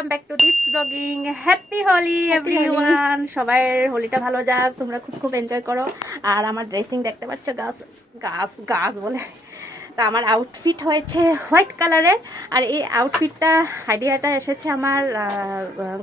Welcome back to tips blogging. Happy Holi everyone. সবাই হোলিটা ভালো যাক, তোমরা খুব খুব এনজয় করো। আর আমার ড্রেসিং দেখতে পাচ্ছ, গাছ গাছ গাছ বলে। তো আমার আউটফিট হয়েছে হোয়াইট কালারের। আর এই আউটফিটটা আইডিয়াটা এসেছে আমার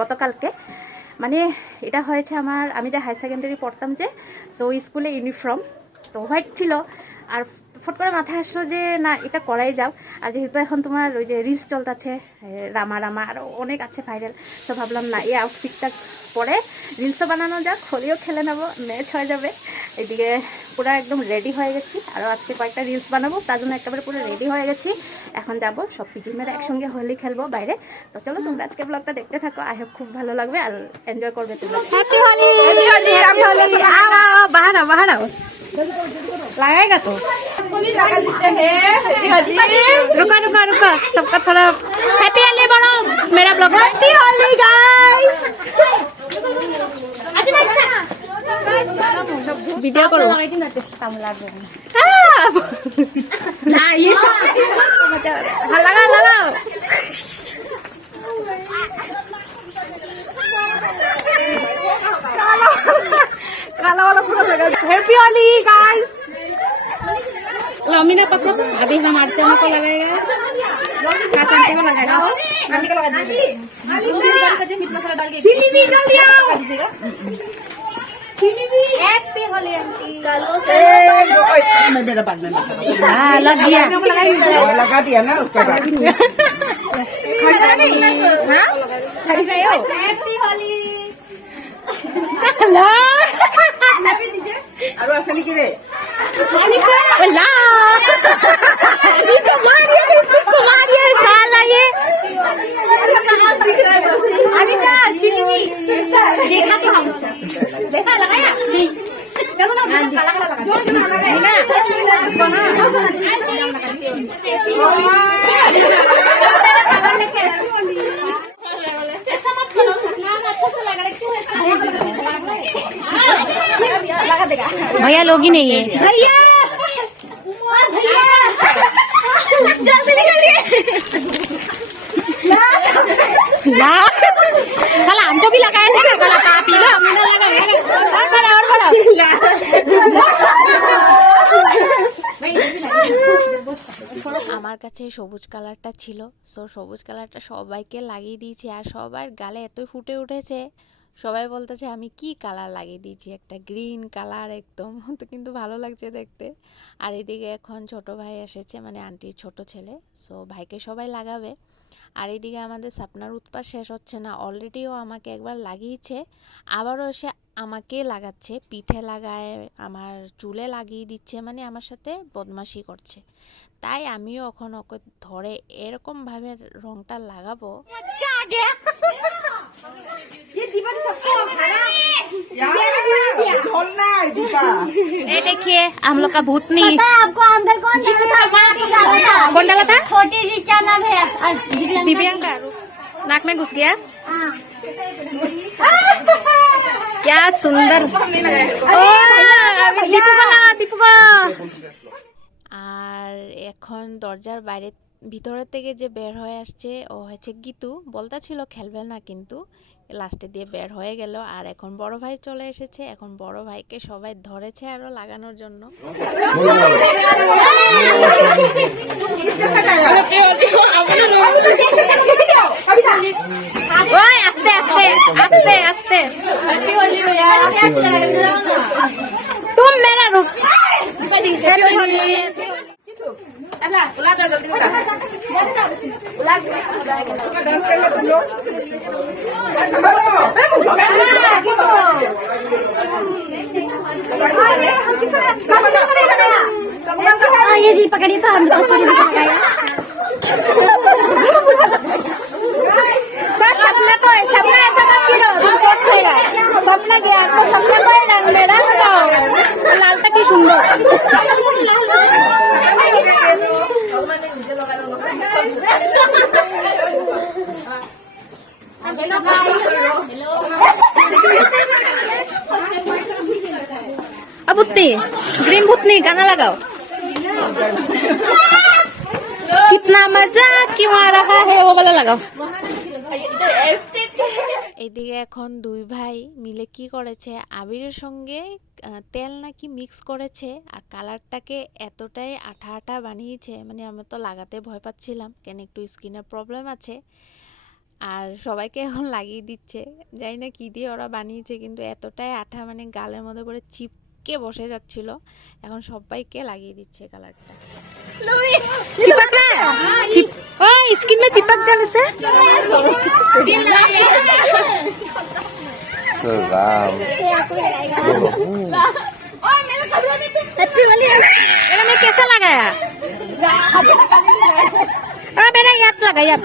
গতকালকে। মানে এটা হয়েছে আমার, আমি যে হাই সেকেন্ডারি পড়তাম যে, সো স্কুলে ইউনিফর্ম তো হোয়াইট ছিল। আর ফট করে মাথায় আসলো যে না, এটা করাই যাও। আর যেহেতু এখন তোমার ওই যে রিলস চলতেছে, রামা রামা আরও অনেক আছে ভাইরাল, তো ভাবলাম না, এই আউটফিটটা পরে রিলসও বানানো যাক, হোলিও খেলে নেবো, ম্যাচ হয়ে যাবে। এদিকে পুরো একদম রেডি হয়ে গেছি। আরও আজকে কয়েকটা রিলস বানাবো, তার জন্য একেবারে পুরো রেডি হয়ে গেছি। এখন যাব সব পিজিমেরা একসঙ্গে হোলি খেলবো বাইরে। তো চলো তোমরা আজকে ব্লগটা দেখতে থাকো, আই হোপ খুব ভালো লাগবে আর এনজয় করবে তোমরা। Happy Holi, happy Holi, happy Holi. বাহারাও বাহারাও लगाएगा तो रुका रुका रुका, सबका थोड़ा हैप्पी होली बोलो। मेरा blog happy Holi guys. Video करो ना, ये सब लगा लगाओ। काला वाला पूरा लगा। Happy Holi guys. लमीना पकड़ो, अभी हम अर्चना को लगाएगा, कासंती को लगाएगा, आंटी को लगा दीजिए। चीनी भी डाल दिया, चीनी भी। Happy Holi aunty. मैं मेरा बाद में हां लग गया, लगा दिया ना उसका बाद। हां हैप्पी होली ला और ऐसा नहीं करे ला, इसको मारिए, इसको मारिए साला, ये इसका हाथ दिख रहा है। अनिशा चिनी देखा तो हम उसका देखा लगाया। चलो ना काला काला लगा, जोर जोर लगाया ना भैया लोग ही नहीं है। भैया भैया जल्दी निकलिए। साला हमको भी लगाया था ना, साला आप ही लो, हमने लगा और बड़ा আমার কাছে সবুজ কালারটা ছিল, সো সবুজ কালারটা সবাইকে লাগিয়ে দিয়েছি। আর সবার গালে এতই ফুটে উঠেছে, সবাই বলতেছে আমি কি কালার লাগিয়ে দিয়েছি, একটা গ্রিন কালার একদম। তো কিন্তু ভালো লাগছে দেখতে। আর এদিকে এখন ছোট ভাই এসেছে, মানে আন্টির ছোট ছেলে, সো ভাইকে সবাই লাগাবে। আর এদিকে আমাদের সাপনার উৎপাত শেষ হচ্ছে না, অলরেডিও আমাকে একবার লাগিয়েছে, আবারও এসে আমাকে লাগাচ্ছে, পিঠে লাগায়, আমার চুলে লাগিয়ে দিচ্ছে, মানে আমার সাথে বদমাশি করছে। তাই আমিও এখন ওকে ধরে এরকম ভাবে রংটা লাগাবো। ये देखिए हम लोग का भूतनी। पता है आपको अंदर कौन कौन डाला था? छोटी जी क्या नाम है? दिव्यांका। नाक में घुस गया। क्या सुंदर। दीपू को আর এখন দরজার বাইরে ভিতরের থেকে যে বের হয়ে আসছে ও হচ্ছে গীতু, বলতা ছিল খেলবে না, কিন্তু লাস্টে দিয়ে বের হয়ে গেল। আর এখন বড় ভাই চলে এসেছে, এখন বড় ভাইকে সবাই ধরেছে আরো লাগানোর জন্য। ओए आस्ते आस्ते आस्ते आस्ते। तुम मेरा रुक। ये दी पकड़ी तो हम तो सही लगाया। सपना को सपना ऐसा मत करो, रिपोर्ट होगा। सपना गया तो सपना को रंग में रंग दो, लालता की सुंदर। अब भूतनी, ग्रीन भूतनी गाना लगाओ। कितना मजा क्यों आ रहा है, वो वाला लगाओ। এদিকে এখন দুই ভাই মিলে কি করেছে, আবিরের সঙ্গে তেল নাকি মিক্স করেছে আর কালারটাকে এতটাই আঠা আঠা বানিয়েছে, মানে আমি তো লাগাতে ভয় পাচ্ছিলাম, কেন একটু স্কিনের প্রবলেম আছে। আর সবাইকে এখন লাগিয়ে দিচ্ছে, জানি না কী দিয়ে ওরা বানিয়েছে, কিন্তু এতটাই আঠা মানে গালের মধ্যে পরে চিপকে বসে যাচ্ছিল। এখন সবাইকে লাগিয়ে দিচ্ছে কালারটা। चिपक रहा है स्किन में चिपक जाने से मैंने कैसा लगाया? मेरा याद लगा याद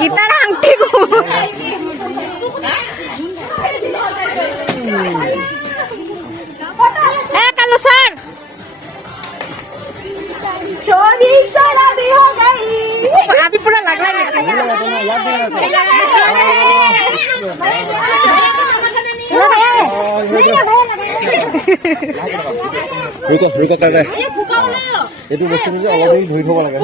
गीतार आंटी को कालू सर चोरी सारा भी हो गई अभी पूरा लग रहा है ভুইকা কাটে এইটো বস্তু নিজে অলপ দিন ধুই থব লাগে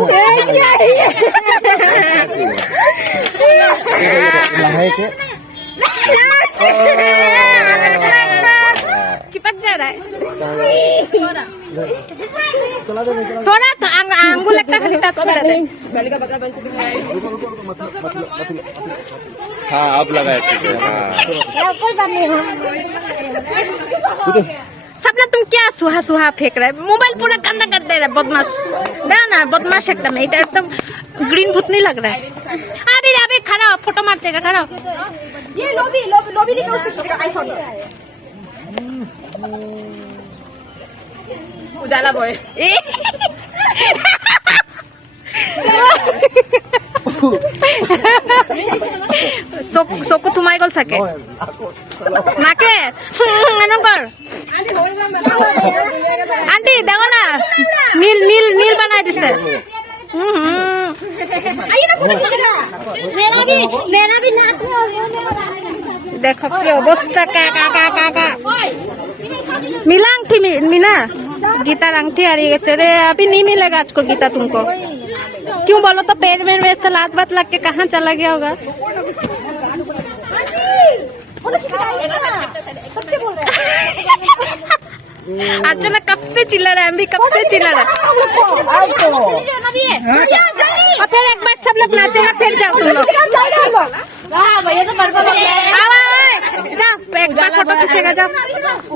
লাহেকে चिपक जा रहा है थोड़ा तो अंगुल लगता खाली टच करा दे हाँ अब लगा अच्छे से हाँ कोई बात नहीं हो सपना तुम क्या सुहा सुहा फेंक रहा है मोबाइल पूरा गंदा कर दे रहा है बदमाश ना बदमाश एकदम एकदम ग्रीन भूत नहीं लग रहा है अभी अभी खड़ा हो फोटो मारते का खड़ा हो ये लोबी लोबी लोबी लिखा उसका आईफोन उजाला बॉय চকু তোমাই গল চাকে নাকে এনেকৰ আন্টি দেখো না নীল নীল নীল বানাই দিছে দেখো কি অবস্থা কাকা কাকা কাকা मिला अंगठी मीना गीता अंगठी आ रही है चले अभी नहीं मिलेगा आज को गीता तुमको क्यों बोलो तो पैर में वैसे लात बात लग के कहाँ चला गया होगा अर्चना कब से चिल्ला रहा है हम भी कब से चिल्ला रहा है और फिर एक बार सब लोग नाचेगा फिर जाओ तुम लोग जाओ एक बार फोटो खींचेगा जाओ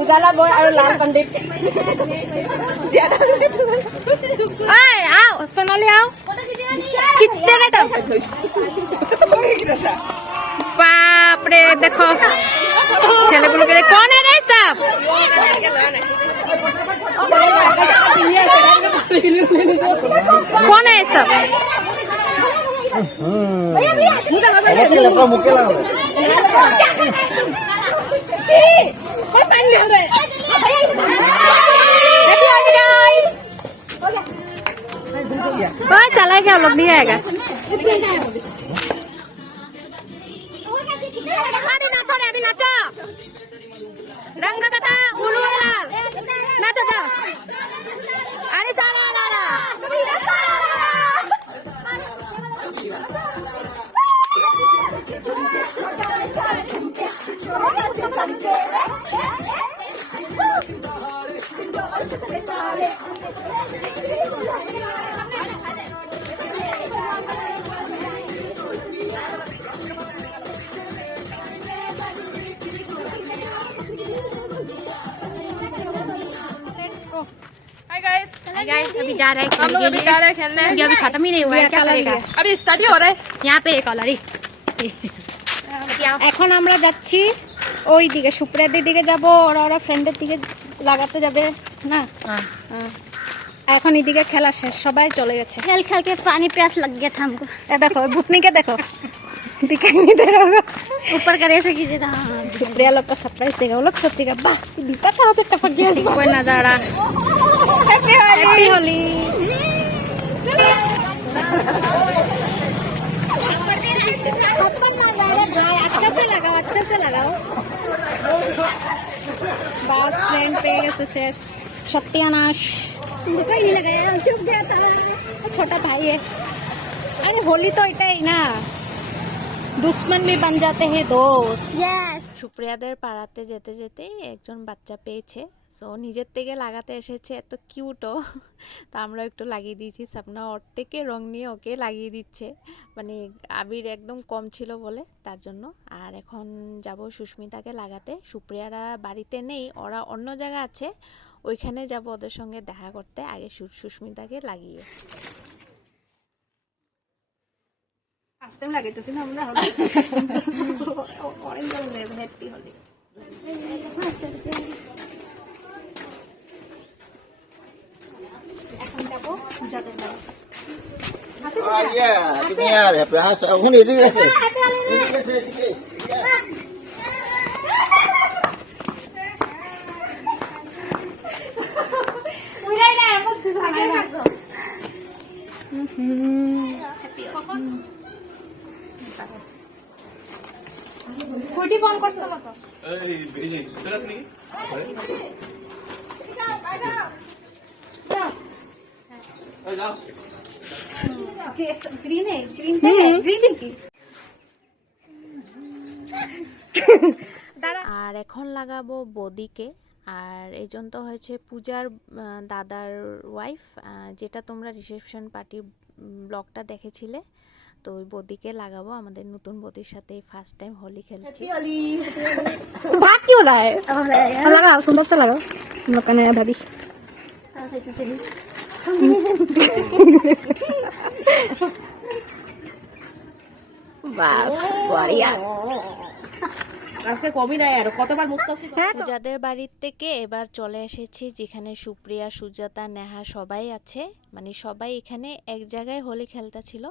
उजाला बॉय और लाल पंडित आओ सोनाली आओ खींचते ना तब बाप रे देखो चले बोलो के कौन है रे सब कौन है सब चला गया लोग नहीं आएगा अभी नाचो रे अभी नाचो रंग कथा उलू लाल नाचो जाओ अरे सारा लाला गाइस अभी जा रहे हैं हम लोग अभी जा रहे हैं खेलने ये अभी खत्म ही नहीं हुआ है क्या करेगा अभी स्टडी हो रहा है यहाँ पे एक অলারি এখন আমরা যাচ্ছি ওই দিকে সুপ্রিয়াদের দিকে যাব ওরা ওরা ফ্রেন্ডের দিকে লাগাতে যাবে না এখন এদিকে খেলা শেষ সবাই চলে গেছে खेल खेल के पानी प्यास लग गया था हमको এ দেখো ভূতনি কে দেখো दिखाई नहीं दे रहा होगा ऊपर करे ऐसे कीजिए था सुप्रिया लोग को सरप्राइज देगा वो लोग सोचेगा वाह दीपा कहाँ से टपक गया कोई नजारा हैप्पी होली से लगाओ बस फ्रेंड पे गए शेष सत्यानाश नहीं लगाया चुप गया था छोटा भाई है अरे होली तो এটাই না दुश्मन भी बन जाते हैं दोस्त यस সুপ্রিয়াদের পাড়াতে যেতে যেতে একজন বাচ্চা পেয়েছে, সো নিজের থেকে লাগাতে এসেছে, এত কিউটও। তো আমরা একটু লাগিয়ে দিয়েছি, সাপনা ওর থেকে রং নিয়ে ওকে লাগিয়ে দিচ্ছে, মানে আবির একদম কম ছিল বলে তার জন্য। আর এখন যাব সুস্মিতাকে লাগাতে। সুপ্রিয়ারা বাড়িতে নেই, ওরা অন্য জায়গা আছে, ওইখানে যাব ওদের সঙ্গে দেখা করতে, আগে সুস্মিতাকে লাগিয়ে। ফার্স্ট টাইম লাগাইতেছি না আমরা অরেঞ্জ কালার হ্যাপি হোলি এখন যাব পূজাদের বাড়ি তুমি আর ওখানে এদিকে আছে ছুটি ফোন করছো মতো গ্রিন কি আর এখন লাগাবো বদিকে। আর এই জন্য তো হয়েছে পূজার দাদার ওয়াইফ, যেটা তোমরা রিসেপশন পার্টি ব্লগটা দেখেছিলে, তো ওই বদিকে লাগাবো। আমাদের নতুন বদির সাথে ফার্স্ট টাইম হোলি খেলছি। भाग क्यों रहा है लगाओ सुंदर से लगाओ हम लोग का नया भाभी बस बढ़िया আজকে কমই নাই আর কতবার মুস্তাফি পূজাদের বাড়ির থেকে এবার চলে এসেছি যেখানে সুপ্রিয়া, সুজাতা, নেহা সবাই আছে, মানে সবাই এখানে এক জায়গায় হোলি খেলতে ছিল।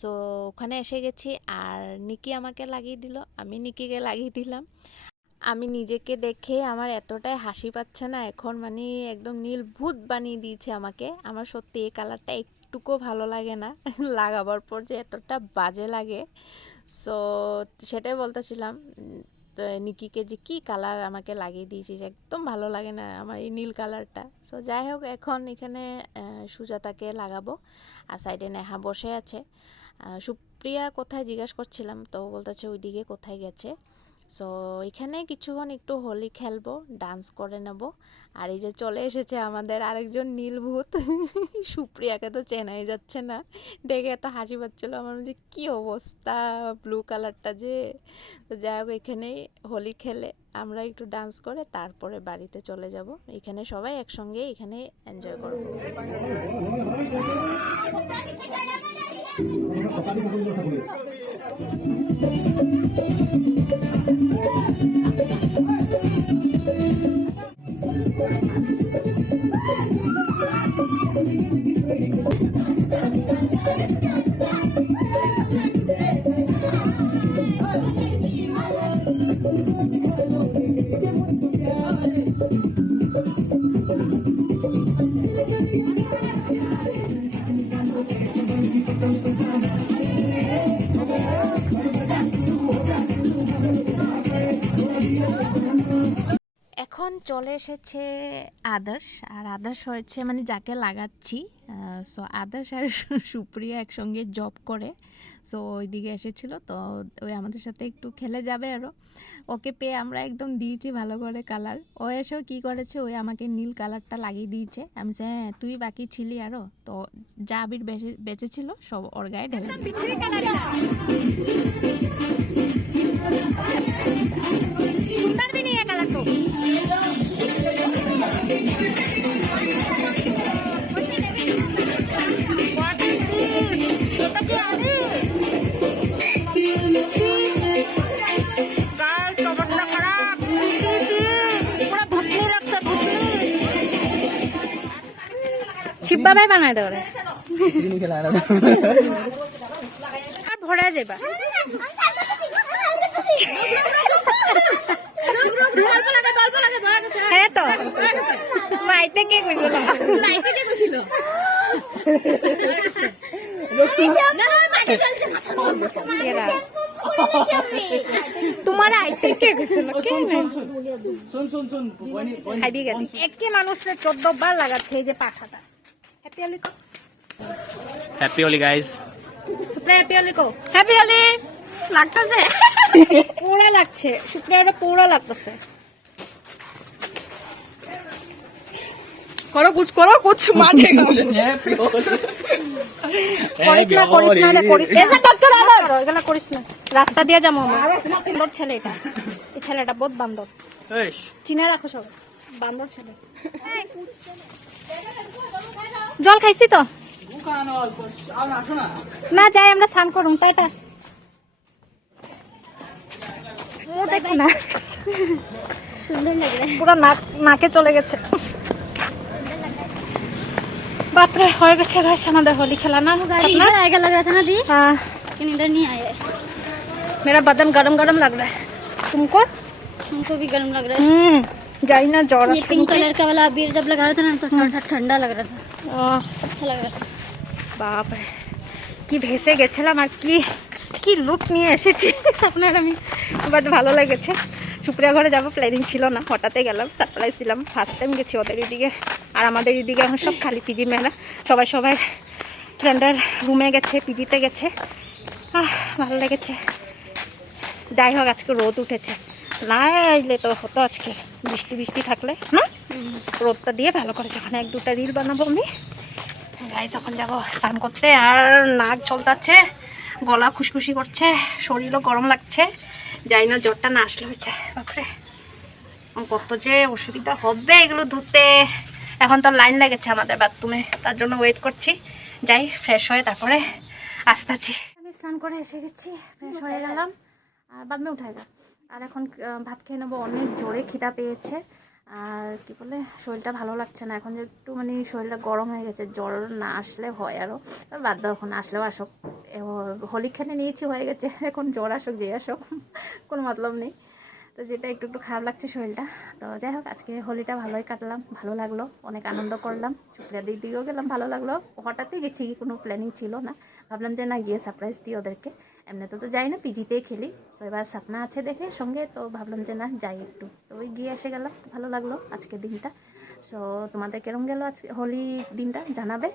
সো ওখানে এসে গেছি, আর নিকি আমাকে লাগিয়ে দিল, আমি নিকিকে লাগিয়ে দিলাম। আমি নিজেকে দেখে আমার এতটাই হাসি পাচ্ছে না এখন, মানে একদম নীল ভূত বানিয়ে দিয়েছে আমাকে। আমার সত্যি এই কালারটা একটুকু ভালো লাগে না, লাগাবার পর যে এতটা বাজে লাগে। সো সেটাই বলতেছিলাম তো নিকিকে যে কী কালার আমাকে লাগিয়ে দিয়েছিস, একদম ভালো লাগে না আমার এই নীল কালারটা। সো যাই হোক, এখন এখানে সুজাতাকে লাগাবো, আর সাইডে নেহা বসে আছে। সুপ্রিয়া কোথায় জিজ্ঞাসা করছিলাম, তো বলতেছে ওইদিকে কোথায় গেছে। সো এখানে কিছুক্ষণ একটু হোলি খেলবো, ডান্স করে নেব। আর এই যে চলে এসেছে আমাদের আরেকজন নীলভূত, সুপ্রিয়াকে তো চেনাই যাচ্ছে না, দেখে এত হাসি পাচ্ছিল আমার, যে কী অবস্থা ব্লু কালারটা যে। তো যাই হোক, এখানেই হোলি খেলে আমরা একটু ডান্স করে তারপরে বাড়িতে চলে যাব। এখানে সবাই একসঙ্গে এখানে এনজয় করব। এখন চলে এসেছে আদর্শ, আর আদর্শ হয়েছে মানে যাকে লাগাচ্ছি। সো আদর্শ আর সুপ্রিয়া একসঙ্গে জব করে, সো ওইদিকে এসেছিল, তো ওই আমাদের সাথে একটু খেলে যাবে আরও। ওকে পেয়ে আমরা একদম দিয়েছি ভালো করে কালার। ও এসেও কী করেছে, ওই আমাকে নীল কালারটা লাগিয়ে দিয়েছে। আমি হ্যাঁ তুই বাকি ছিলি আরও, তো যা আবির বেঁচে ছিল সব ওর গায়ে ঢেলে দিয়েছে। सुंदर भी नहीं है कलर तो छिप्पा भाई बनाए दे আর ভরা যাবা হ্যাঁ তো মাইতে কে কইছিল মাইতে কে কইছিল তোমার আইতে কে গেছিল খাইবি গেল একে মানুষে 14 বার লাগাচ্ছে এই যে পাখাটা হ্যাপি হোলি কো happy Holi guys Supriya happy Holi কো হ্যাপি হোলি লাগতেছে পুরা লাগছে সুপ্রিয়াটা পুরা লাগতেছে करो कुछ मारे করিস না রে, করিস না। এগুলা করিস না রাস্তা দিয়ে যাবো বান্দর ছেলে এটা এই ছেলেটা বহুত বান্দর চিনে রাখো সব বান্দর ছেলে জল খাইছি তো না যাই আমরা স্নান করুন টাইটা ও দেখো না সুন্দর লাগ রা পুরো নাকে চলে গেছে বাপরে হয়ে গেছে গাইস আমাদের হোলি খেলা না गाड़ी इधर आएगा लग रहा था ना दी हाँ लेकिन इधर नहीं आया है मेरा बदन गरम गरम लग रहा है तुमको हमको भी गर्म लग रहा जाई ना जोर है ये पिंक कलर का वाला अबीर जब लगा रहा था ना तो ठंडा ठंडा लग रहा था अच्छा लग रहा था বাপরে কি ভেসে গেছিলাম আর কি কি লুক নিয়ে এসেছি আপনার আমি বাট ভালো লেগেছে সুপ্রিয়া ঘরে যাবো প্ল্যানিং ছিল না হঠাৎই গেলাম সারপ্রাইজ দিলাম ফার্স্ট টাইম গেছি ওদের এদিকে আর আমাদের এদিকে এখন সব খালি পিজি মেয়েরা সবাই ফ্রেন্ডের রুমে গেছে পিজিতে গেছে ভালো লেগেছে যাই হোক আজকে রোদ উঠেছে না এলে তো হতো আজকে বৃষ্টি থাকলে না রোদটা দিয়ে ভালো করেছে ওখানে 1-2টা রিল বানাবো আমি গাইস এখন যাবো স্নান করতে আর নাক চলতাছে গলা খুশখুশি করছে শরীরও গরম লাগছে যাই না জ্বরটা না আসলে হয়েছে বাপরে কত যে অসুবিধা হবে এগুলো ধুতে এখন তো লাইন লেগেছে আমাদের বাথরুমে তার জন্য ওয়েট করছি যাই ফ্রেশ হয়ে তারপরে আসতেছি আমি স্নান করে এসে গেছি ফ্রেশ হয়ে গেলাম আর বাদমে উঠাই গেল আর এখন ভাত খেয়ে নেবো অনেক জোরে খিদা পেয়েছে আর কি বলে শরীরটা ভালো লাগছে না এখন যে একটু মানে শরীরটা গরম হয়ে গেছে জ্বর না আসলে হয় আরও বাদ দাও এখন আসলেও আসুক হোলি খেলে নিয়েছি হয়ে গেছে এখন জ্বর আসুক যে আসুক কোনো মতলব নেই তো যেটা একটু খারাপ লাগছে শরীরটা তো যাই হোক আজকে হোলিটা ভালোই কাটলাম ভালো লাগলো অনেক আনন্দ করলাম সুপ্রিয়া দিদিও গেলাম ভালো লাগলো হঠাৎই গেছি কোনো প্ল্যানিং ছিল না ভাবলাম যে না গিয়ে সারপ্রাইজ দিই ওদেরকে এমনি তো যাই না পিজিতেই খেলি তো এবার সাপনা আছে দেখে সঙ্গে তো ভাবলাম যে না যাই একটু তো ওই গিয়ে এসে গেলাম ভালো লাগলো আজকের দিনটা সো তোমাদের কেরম গেল আজকে হোলি দিনটা জানাবে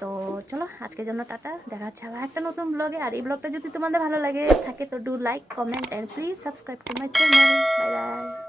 তো চলো আজকের জন্য টাটা দেখা হচ্ছে আবার একটা নতুন ব্লগে আর এই ব্লগটা যদি তোমাদের ভালো লাগে থাকে তো do like comment and please subscribe to my channel bye bye